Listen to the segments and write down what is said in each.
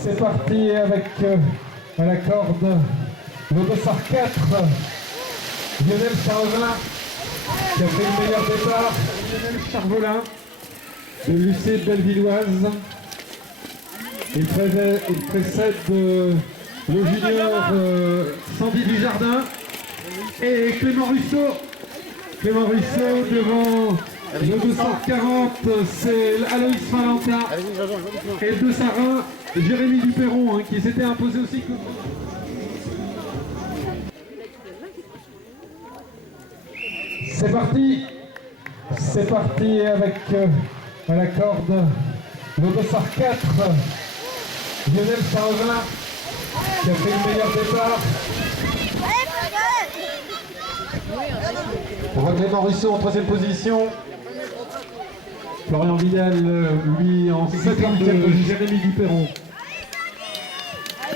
C'est parti avec à la corde le dossard 4, Lionel Charvelin qui a fait le meilleur départ. Lionel Charvelin de l'UC Bellevilloise. Il précède le junior Sandy Dujardin et Clément Russo. Clément Russo devant le 240, c'est Aloïs Valentin. Et le 201, Jérémy Duperron, qui s'était imposé aussi. C'est parti. C'est parti avec à la corde le dossard 4, Lionel Charvelin qui a fait le meilleur départ. On voit Clément Russo en 3e position. Florian Vidal, lui, en 7e de Jérémy Duperron.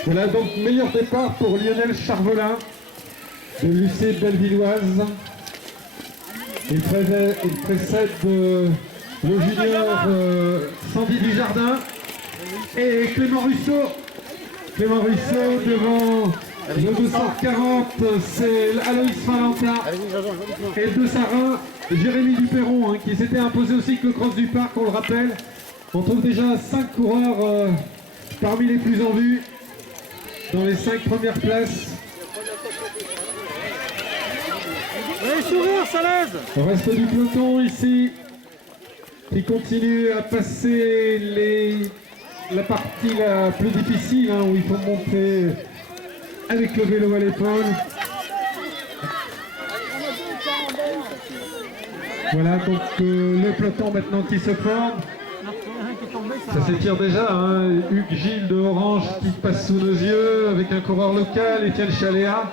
Voilà donc meilleur départ pour Lionel Charvelin de l'UC Bellevilloise. Il précède le junior Sandy Dujardin et Clément Russo. Clément Russo devant le 240, c'est Aloïs Valentin. Et le 201, Jérémy Duperron, qui s'était imposé aussi que le cross du parc, on le rappelle. On trouve déjà 5 coureurs parmi les plus en vue dans les 5 premières places. Allez, sourire, ça l'aise. Le reste du peloton ici qui continue à passer la partie la plus difficile, où il faut monter avec le vélo à l'épaule. Voilà donc le peloton maintenant qui se forme. Ça s'étire déjà, Hugues Gilles de Orange qui passe sous nos yeux avec un coureur local, Étienne Chaléa.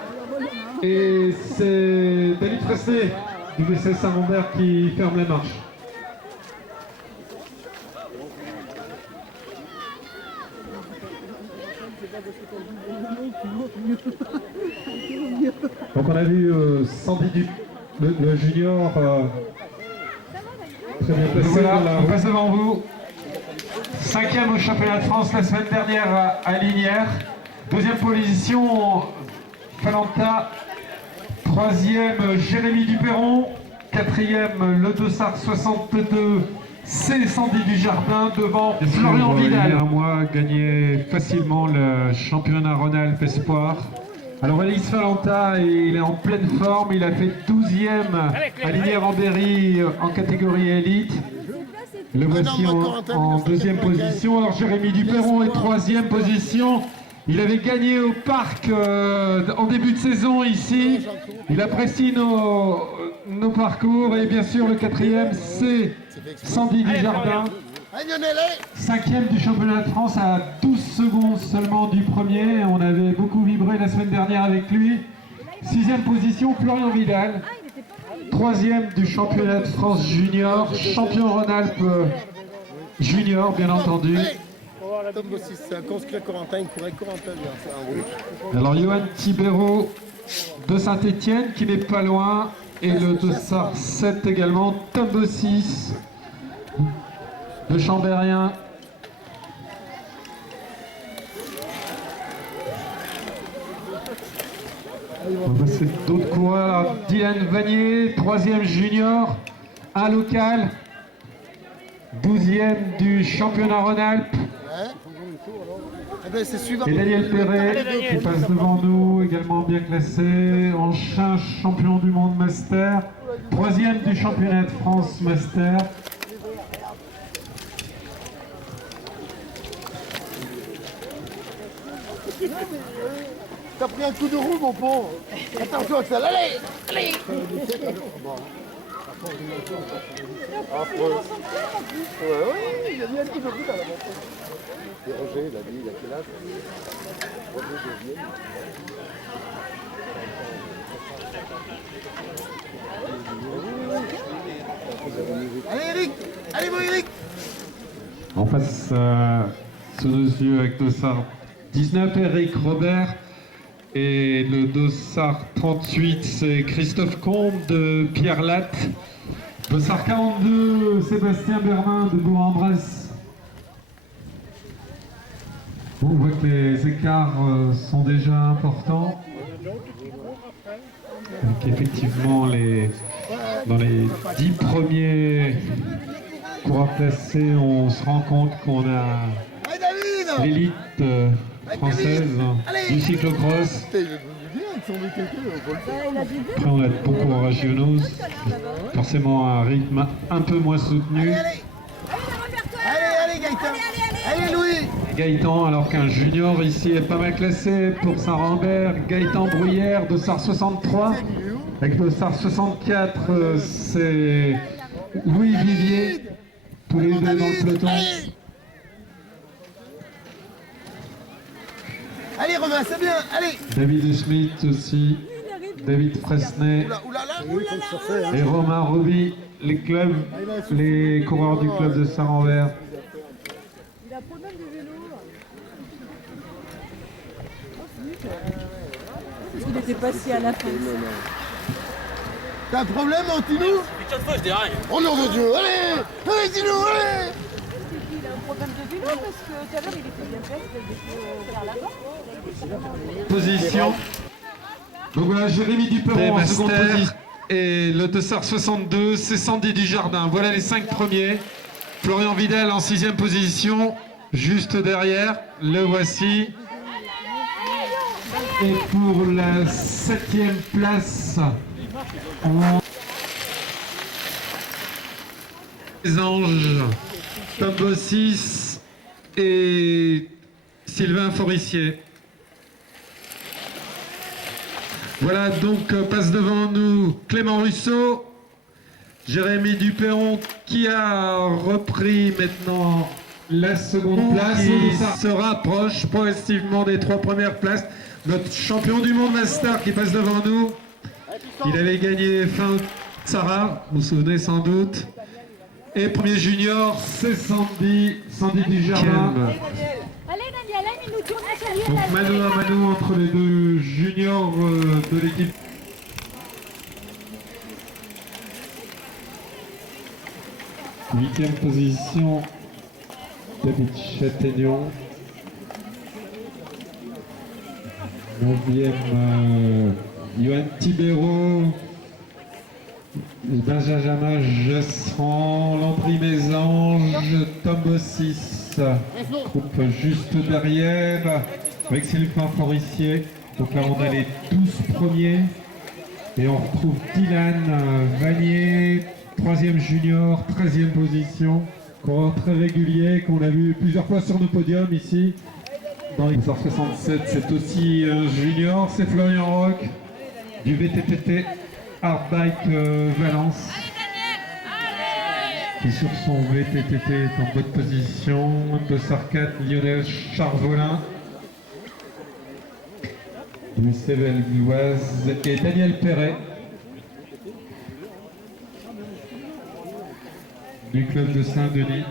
Et c'est David Fresnay du BC Saint-Rambert qui ferme la marche. Donc on a vu Sandy le junior très bien placé. Voilà, on passe devant vous. 5e au championnat de France la semaine dernière à Linières. 2e position, Falenta. 3e, Jérémy Duperron. 4e, le dossard 62, c'est Sandy Dujardin devant Florian Vidal. Il y a un mois, gagné facilement le championnat Rhône-Alpes Espoir. Alors Aloïs Valentin, il est en pleine forme, il a fait 12e à Linières-en-Berry en catégorie élite. Le voici en 2e position. Alors Jérémy Duperron est 3e position. Il avait gagné au parc en début de saison ici. Il apprécie nos parcours et bien sûr le 4e c'est Sandy Dujardin. 5e du championnat de France à 12 secondes seulement du premier. On avait beaucoup vibré la semaine dernière avec lui. 6e position Florian Vidal. 3e du championnat de France junior, champion Rhône-Alpes junior bien entendu. C'est un conscrit Corentin, il courait Corentin. Alors Johan Tibero de Saint-Etienne qui n'est pas loin. Et le dossard 7 également, Tombo 6 de Chambérien. On va passer d'autres coureurs. Alors, Dylan Vanier, 3e junior, un local. 12e du championnat Rhône-Alpes. Et Daniel Perret qui passe devant nous, également bien classé. Ancien champion du monde master. 3e du championnat de France master. T'as pris un coup de roue, mon pont. Attention, Axel, allez, allez. Oui, il y a eu un petit peu plus à la montée. C'est Roger, il a dit, il a quel âge? Roger deuxième. Allez Eric, allez mon Eric. On passe sous nos yeux avec dossard 19, Eric Robert. Et le dossard 38, c'est Christophe Combe de Pierre Latte. Dossard 42, Sébastien Bernin de Bourg-en-Bresse. On voit que les écarts sont déjà importants. Donc effectivement, dans les 10 premiers coureurs classés, on se rend compte qu'on a l'élite française du cyclocross. Après, on a de bons coureurs régionaux, forcément à un rythme un peu moins soutenu. Allez Gaëtan. Allez Louis. Gaëtan, alors qu'un junior ici est pas mal classé pour Saint-Rambert. Gaëtan Bruyère, dossard 63. Avec dossard 64, c'est Louis Vivier, tous les deux dans le peloton. Allez Romain, c'est bien, allez. David Schmitt aussi, David Fresnay et Romain Roby, les coureurs du club de Saint-Rambert. Il a un problème de vélo. Parce qu'il était passé à la fin. T'as un problème, Antinou? Je déraille. Oh nom de Dieu, allez. Allez, dis-nous, allez. Il a un problème de vélo parce que tout à l'heure il était bien fait, il était vers l'avant. Position. Donc voilà, Jérémy Duperron en seconde position. Et le dossard 62, c'est Sandy Dujardin. Voilà les 5 premiers. Florian Vidal en 6e position, juste derrière. Le voici. Et pour la 7e place, on... Les Anges, Tom Bossis et Sylvain Forissier. Voilà, donc passe devant nous Clément Russo, Jérémy Duperron qui a repris maintenant la seconde place, qui se rapproche progressivement des 3 premières places. Notre champion du monde Master qui passe devant nous. Il avait gagné fin Sarah, vous vous souvenez sans doute. Et premier junior, c'est Sandy Dujardin. Allez Daniel, il nous tourne à saluer. Donc mano à mano entre les deux juniors de l'équipe. Huitième position, David Châtaignon. 9e, Johan Tibero. Benjamin Jessran, Landry Mésange, Tom Bossis, groupe juste derrière, avec Sylvain Forissier. Donc là on a les 12 premiers et on retrouve Dylan Vanier, 3e junior, 13e position, coureur très régulier qu'on a vu plusieurs fois sur nos podiums ici. Dans les 67, c'est aussi un junior, c'est Florian Roch du VTTT. Hardbike Valence qui sur son VTTT est en bonne position. Dossard 4, Lionel Charvolin du Cével Gouaz et Daniel Perret du club de Saint-Denis.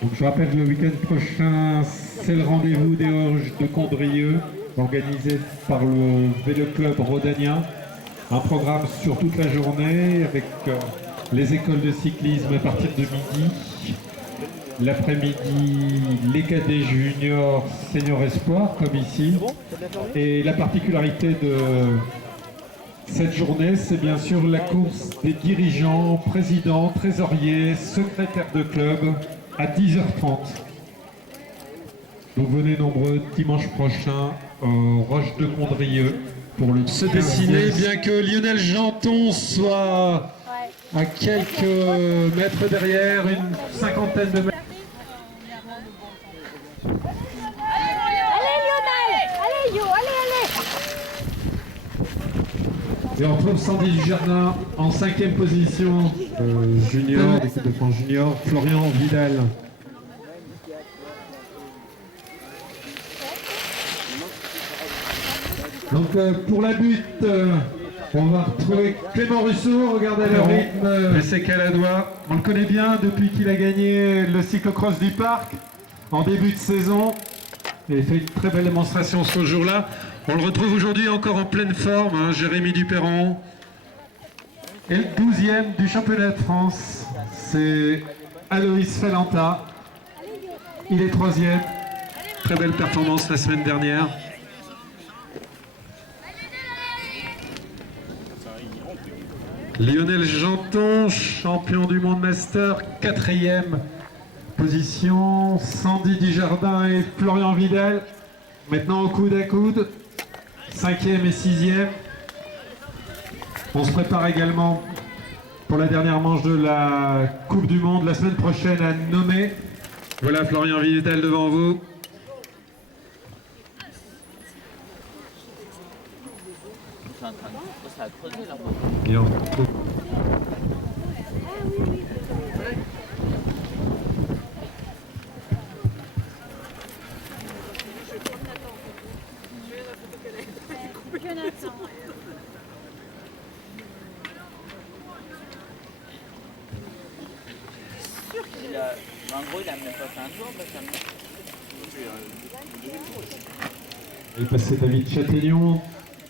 Donc je rappelle que le week-end prochain, c'est le rendez-vous des Orges de Condrieu, organisé par le Vélo Club Rhodanien. Un programme sur toute la journée avec les écoles de cyclisme à partir de midi. L'après-midi, les cadets juniors, seniors espoirs, comme ici. Et la particularité de cette journée, c'est bien sûr la course des dirigeants, présidents, trésoriers, secrétaires de club à 10h30. Donc venez nombreux dimanche prochain au Roche de Condrieu pour le se dessiner, bien que Lionel Janton soit à quelques mètres derrière, une cinquantaine de mètres. Allez Lionel, allez Yo, allez. Et on retrouve Sandy Dujardin en 5e position, junior, l'équipe de France junior, Florian Vidal. Donc pour la butte, on va retrouver Clément Russo, regardez le rythme, mais c'est Caladois. On le connaît bien depuis qu'il a gagné le cyclocross du parc. en début de saison. Il fait une très belle démonstration ce jour-là. On le retrouve aujourd'hui encore en pleine forme, hein, Jérémy Duperron. Et le 12e du championnat de France, c'est Aloïs Falenta. Il est 3e. Très belle performance la semaine dernière. Lionel Janton, champion du monde master, 4e position. Sandy Dujardin et Florian Vidal, maintenant au coude à coude, 5e et 6e. On se prépare également pour la dernière manche de la Coupe du Monde la semaine prochaine à Nome. Voilà Florian Vidal devant vous. Et on retrouve. En gros, il a même pas fait un tour, parce que... Il est passé David Châtaignon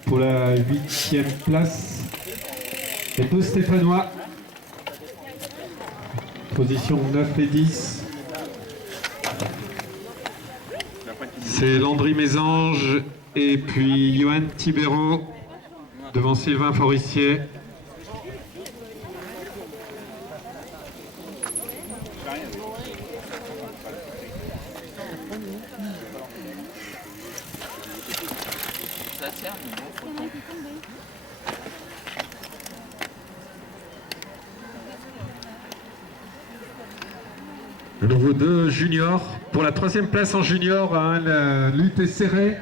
pour la 8e place. Et deux Stéphanois. Position 9 et 10. C'est Landry Mésange et puis Johan Thibéraud devant Sylvain Forissier. Le nouveau 2 junior. Pour la 3e place en junior, hein, la lutte est serrée.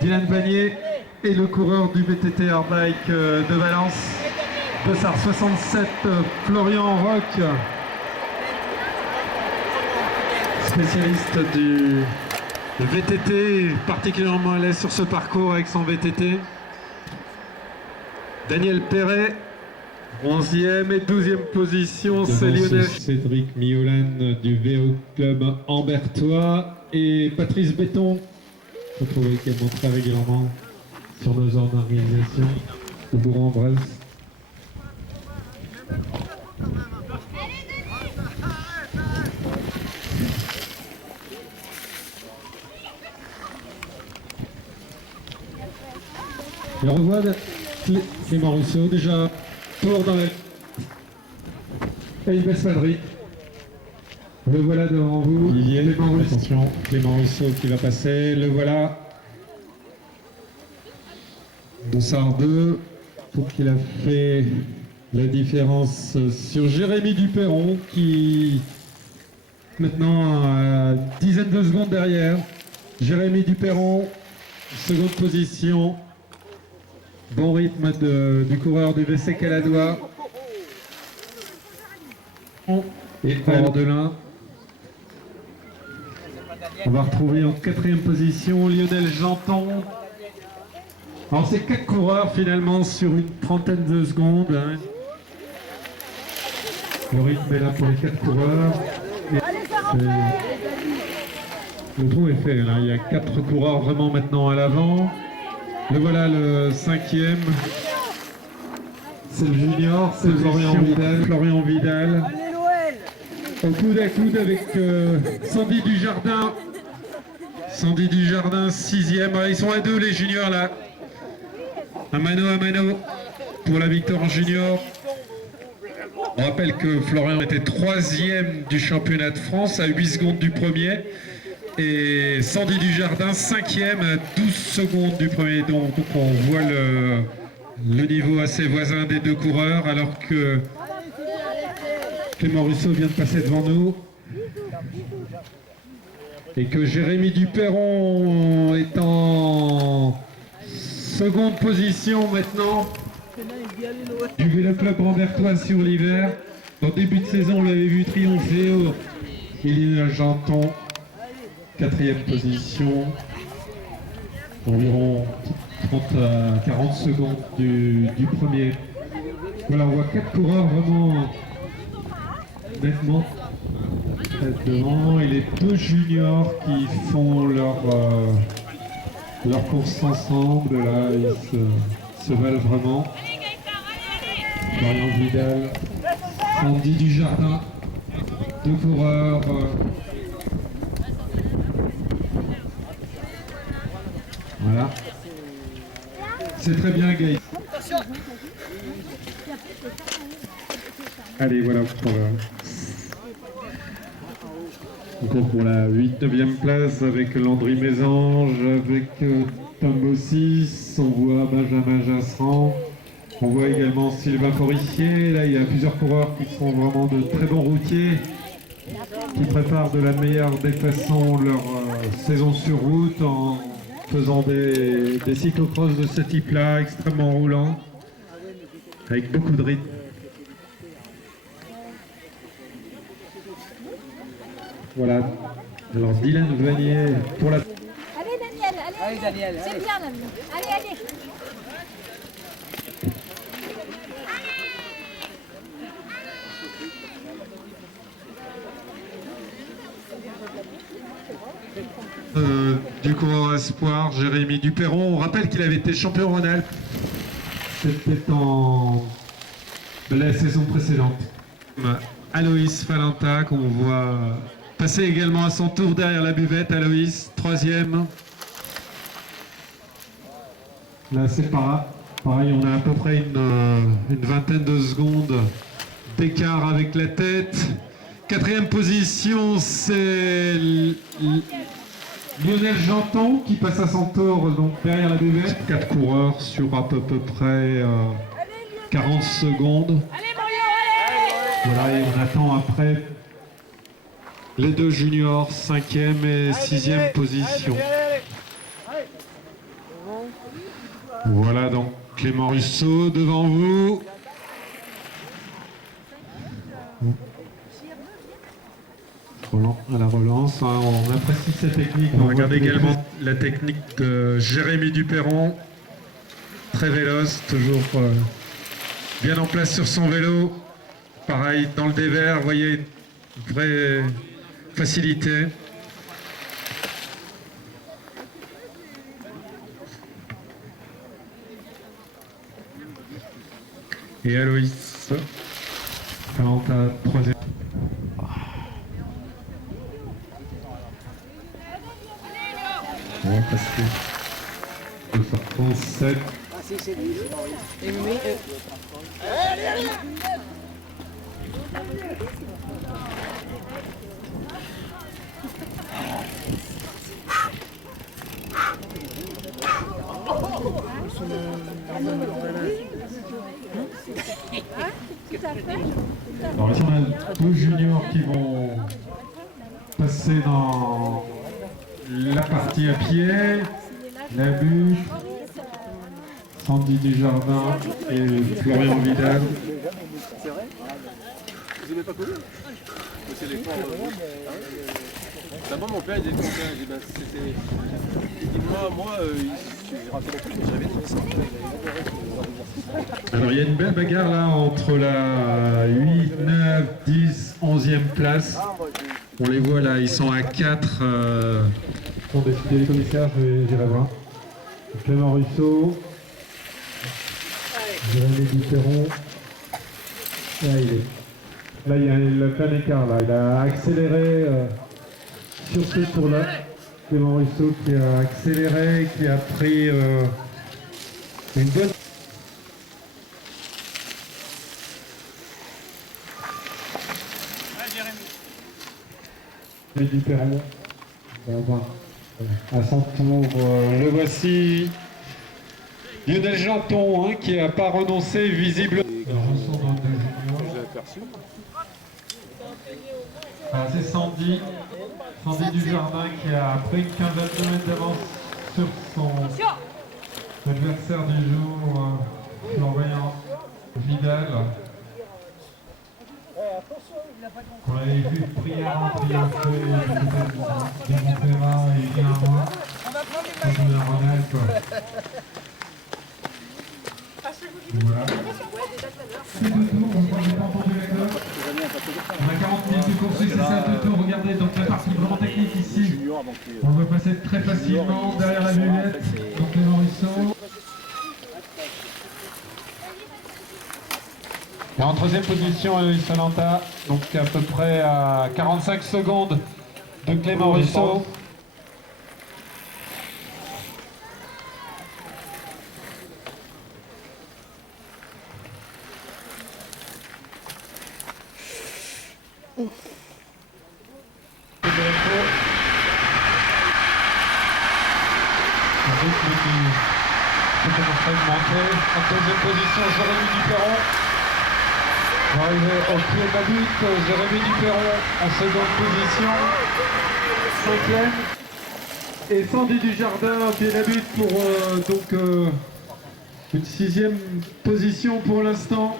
Dylan Vanier et le coureur du VTT Airbike de Valence. Dossard 67, Florian Roch, spécialiste du VTT, particulièrement à l'aise sur ce parcours avec son VTT. Daniel Perret, 11e et 12e position, c'est Lionel. Cédric Miolan du VO Club Ambertois et Patrice Béton, qu'on trouve également très régulièrement sur nos organisations au Bourg-en-Bresse. Et on revoit Clément Rousseau, déjà tour dans la Bespadry. Le voilà devant vous, il y a Clément Rousseau. Attention, Clément Rousseau qui va passer, le voilà. Dossard 2, pour qu'il a fait la différence sur Jérémy Duperron qui maintenant a une dizaine de secondes derrière. Jérémy Duperron, seconde position. Bon rythme du coureur du VC Caladois. Et Alain Delin. On va retrouver en 4e position Lionel Janton. Alors c'est 4 coureurs finalement sur une trentaine de secondes. Hein. Le rythme est là pour les 4 coureurs. Le trou est fait là. Il y a 4 coureurs vraiment maintenant à l'avant. Le voilà le 5e. C'est le junior, c'est Florian Vidal. Au coude à coude avec Sandy Dujardin. Sandy Dujardin, 6e. Ils sont à 2 les juniors là. Un mano à mano pour la victoire en junior. On rappelle que Florian était 3e du championnat de France à 8 secondes du premier. Et Sandy Dujardin, 5e à 12 secondes du premier. Donc on voit le niveau assez voisin des 2 coureurs, alors que Clément Rousseau vient de passer devant nous. Et que Jérémy Duperron est en seconde position maintenant du Vélo Club Ambertois sur l'hiver. En début de saison, on l'avait vu triompher. Il y a Janton. 4e position, environ 30 à 40 secondes du premier. Voilà, on voit 4 coureurs vraiment nettement devant, et les deux juniors qui font leur course ensemble. Là, ils se valent vraiment. Florian Vidal, Andy Dujardin, deux coureurs. Voilà. C'est très bien, Gaël. Allez, voilà pour la 8e place avec Landry Mésange, avec Tom Bossis, on voit Benjamin Jasserand, on voit également Sylvain Forissier. Là, il y a plusieurs coureurs qui sont vraiment de très bons routiers, qui préparent de la meilleure des façons leur saison sur route en faisant des cyclocross de ce type-là, extrêmement roulants, avec beaucoup de rythme. Voilà, alors Dylan Vanier pour la... Allez Daniel, allez Daniel, c'est bien l'ami. Allez. Du coureur espoir, Jérémy Duperron. On rappelle qu'il avait été champion Rhône-Alpes. C'était en la saison précédente. Aloïs Falenta qu'on voit passer également à son tour derrière la buvette. Aloïs, 3e. Là c'est pareil, on a à peu près une vingtaine de secondes d'écart avec la tête. 4e position, c'est Lionel Janton qui passe à son tour donc derrière la buvette. 4 coureurs sur à peu près 40 secondes. Voilà, et on attend après les deux juniors, 5e et 6e position. Voilà donc Clément Russo devant vous. À la relance, hein, on apprécie cette technique. On regarde également la technique de Jérémy Duperron, très véloce, toujours bien en place sur son vélo. Pareil, dans le dévers, vous voyez, une vraie facilité. Et Aloïs, Falenta, 3e. On va passer 2h37. Alors ici on a deux juniors qui vont passer dans la partie à pied, la bûche, Sandy Dujardin et Florian Vidal. Vous n'aimez pas connu? C'est les forts. D'abord mon père il était content, il dit ben c'était. Il dit moi j'ai raté la coupe, j'avais dit ça. Alors il y a une belle bagarre là entre la 8, 9, 10, 11e place. On les voit là, ils sont à 4. Ont décidé les commissaires, j'irai voir. Clément Russo, Jérémy Duperron. Là il est. Là il y a le plein écart là. Il a accéléré sur ce tour-là. Clément Russo qui a accéléré, qui a pris une bonne. Duperron va avoir à son tour, le voici, Lionel Janton, hein, qui n'a pas renoncé visiblement. C'est Sandy Dujardin qui a pris une quinzaine de mètres d'avance sur son adversaire du jour, Florian Vidal. On avait vu Prière triompher de Montferrat et Guillermo contre la Rhône-Alpes. Voilà. C'est tout, je crois que j'ai pas entendu la cloche. On a 40 minutes de course. ça à deux tours, regardez, donc la partie vraiment technique ici. Junior, donc, On va passer très facilement derrière la lunette, donc Clément Russo. Et en troisième position, Aloïs Falenta, donc à peu près à 45 secondes de Clément Russo. En deuxième position, Jérémy Duperron. Va arriver au pied de la butte, Jérémy Duperron en seconde position. 5e. Et Sandy Dujardin au pied de la butte pour une 6e position pour l'instant.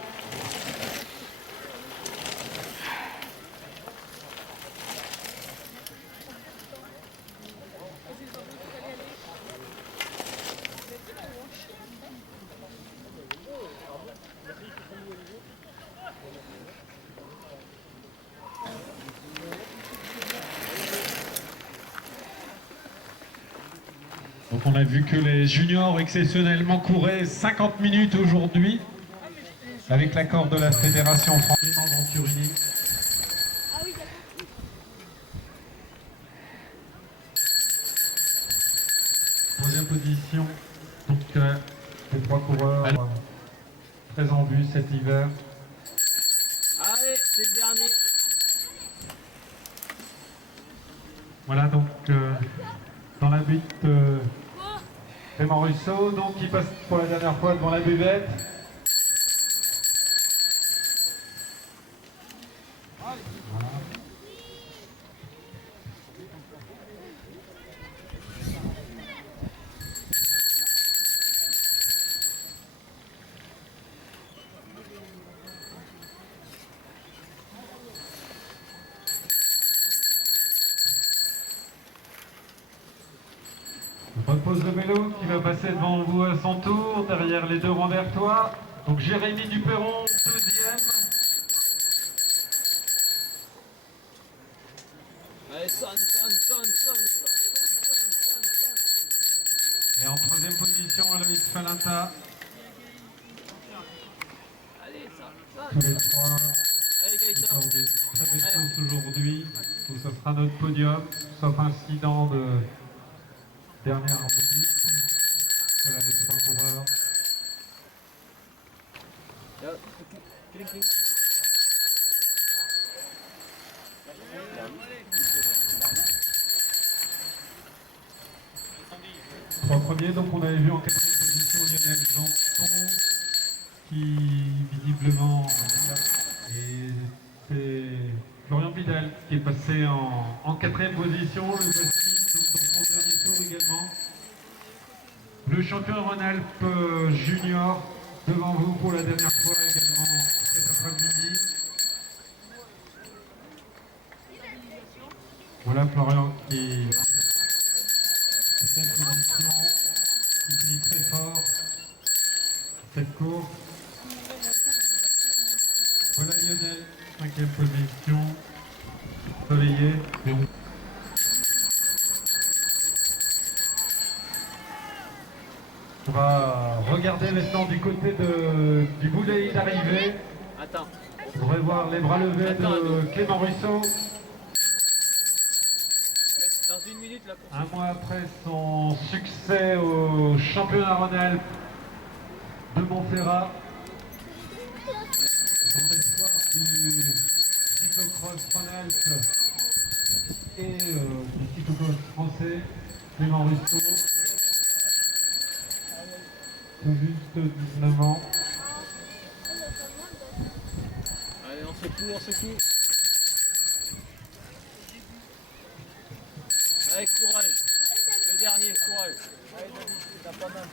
Donc on a vu que les juniors exceptionnellement couraient 50 minutes aujourd'hui avec l'accord de la Fédération française Venturini. Troisième position, donc les 3 coureurs très en vue cet hiver. Allez, c'est le dernier. Voilà donc dans la butte Clément Russo, donc qui passe pour la dernière fois devant la buvette. Voilà. Repose le vélo qui va passer devant vous à son tour, derrière les 2 Rambertois. Donc Jérémy Duperron, 2e. Allez, sonne. Et en 3e position, Aloïs Falenta. Allez, sonne. Tous les 3. Allez, Gaëtan. Très belle course aujourd'hui. Donc ça sera notre podium, sauf incident de dernière minute. Voilà les 3 coureurs. Trois premiers, donc on avait vu en 4e position Lionel Janson qui visiblement et c'est Florian Pidal qui est passé en 4e position, le voici donc dans son dernier tour également. Le champion Rhône-Alpes junior devant vous pour la dernière fois également cet après-midi. Voilà Florian qui cette position, qui finit très fort cette course. Voilà Lionel, 5e position, soleillé. On va regarder maintenant du côté du boulet d'arrivée. Attends. On devrait voir les bras levés de Clément Russo. Dans 1 minute, la course. Un mois après son succès au championnat Rhône-Alpes de Montferrat. Son espoir du cyclocross Rhône-Alpes et du cyclocross français, Clément Russo. Tout juste 19 ans. Allez, on secoue. Allez, courage. Le dernier, courage. Allez, David, t'as pas mal.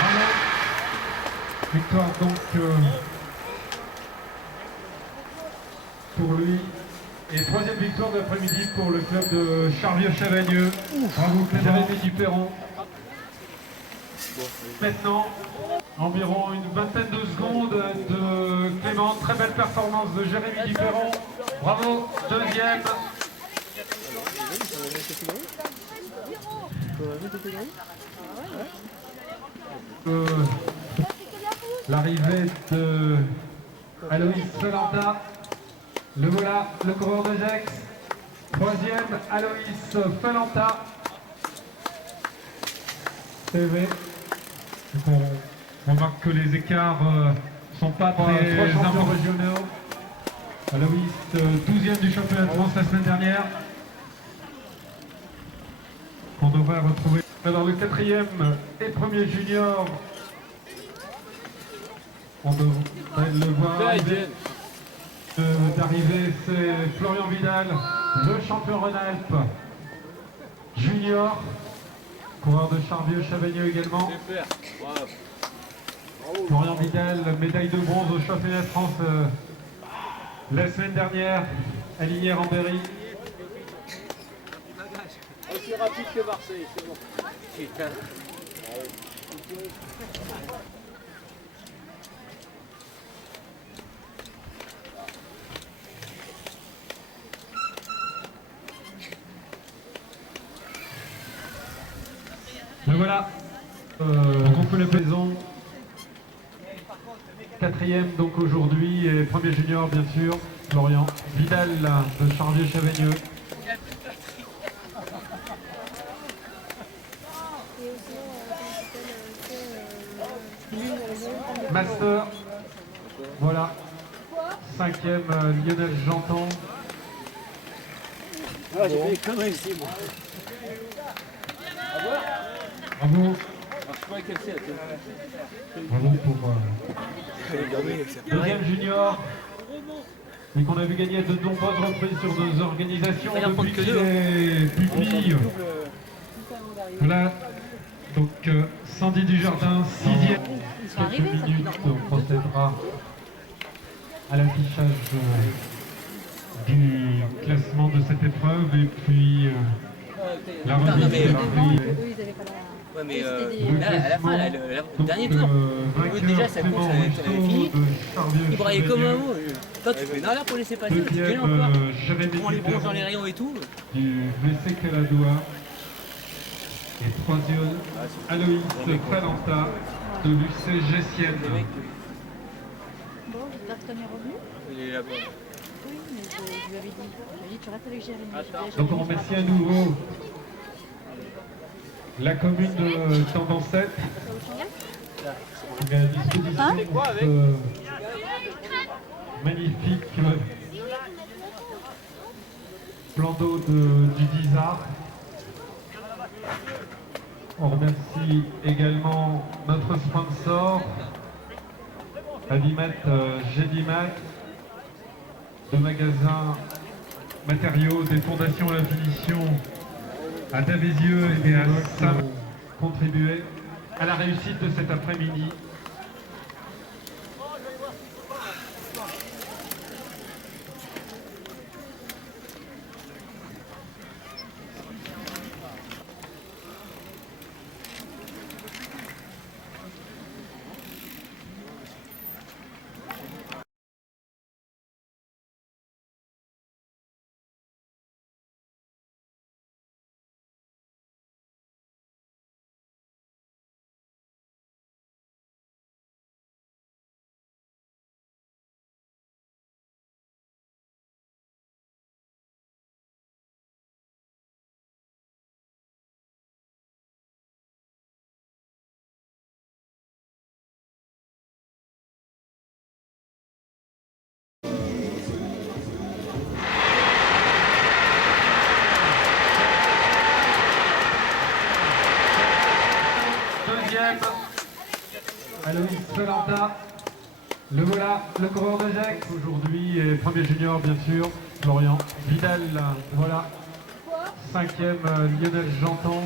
Voilà. Victoire donc pour lui Et troisième victoire de l'après-midi pour le club de Charvieux-Chavagneux. Bravo Jérémy Dupéron. Maintenant, environ une vingtaine de secondes de Clément. Très belle performance de Jérémy Dupéron. Bravo, deuxième. L'arrivée de Aloïs Felanta. Le voilà, le coureur de Gex. Troisième, Aloïs Felanta. TV. On remarque que les écarts sont pas très importants régionaux. Aloïs, 12e du championnat de France la semaine dernière. On devrait retrouver. Alors le 4e et premier junior. On devrait le voir d'arriver, c'est Florian Vidal, le champion Rhône-Alpes junior, coureur de Charvieux-Chavagneux également. Super. Bravo. Florian Vidal, médaille de bronze au championnat de France la semaine dernière à Lignières-en-Berry. Aussi rapide que Marseille, c'est bon. Putain. Le voilà, donc on peut la maison. 4e donc aujourd'hui et premier junior bien sûr, Florian Vidal de Charvieux-Chavagneux. Master, voilà, 5e Lionel Janton. Ah, j'ai fait des conneries ici, moi. Bravo, Je crois qu'elle sait, bravo pour deuxième junior, et qu'on a vu gagner de nombreuses reprises sur nos organisations depuis qu'il est pupille. Voilà, donc Sandy Dujardin, 6e. Quelques minutes, on procédera à l'affichage du classement de cette épreuve et puis la remise des prix. Ouais, mais là, à la fin, là, le dernier tour, déjà sa course elle avait fini. Il braillait comme un mot. Toi, tu fais derrière pour laisser passer, tu gueules encore. Tu prends les bronches dans les rayons et tout. Du VC Caladois. Et troisième, Aloïs Felanta de l'UC Gessienne. Bon, j'espère que Tony est revenu. Il est là-bas. Oui, mais je lui avais dit, tu restes avec Jérémy. Donc on remercie à nouveau la commune de Tendance-7 qui met à disposition ce magnifique plan d'eau du Dizard. On remercie également notre sponsor, Adimat Gédimat, le magasin matériaux des fondations La Finition à Davézieux et à Sam, contribuer à la réussite de cet après-midi. Aloïs Felanta, le voilà, le coureur de Gex aujourd'hui et premier junior bien sûr, Florian Vidal, voilà, 5e Lionel Janton.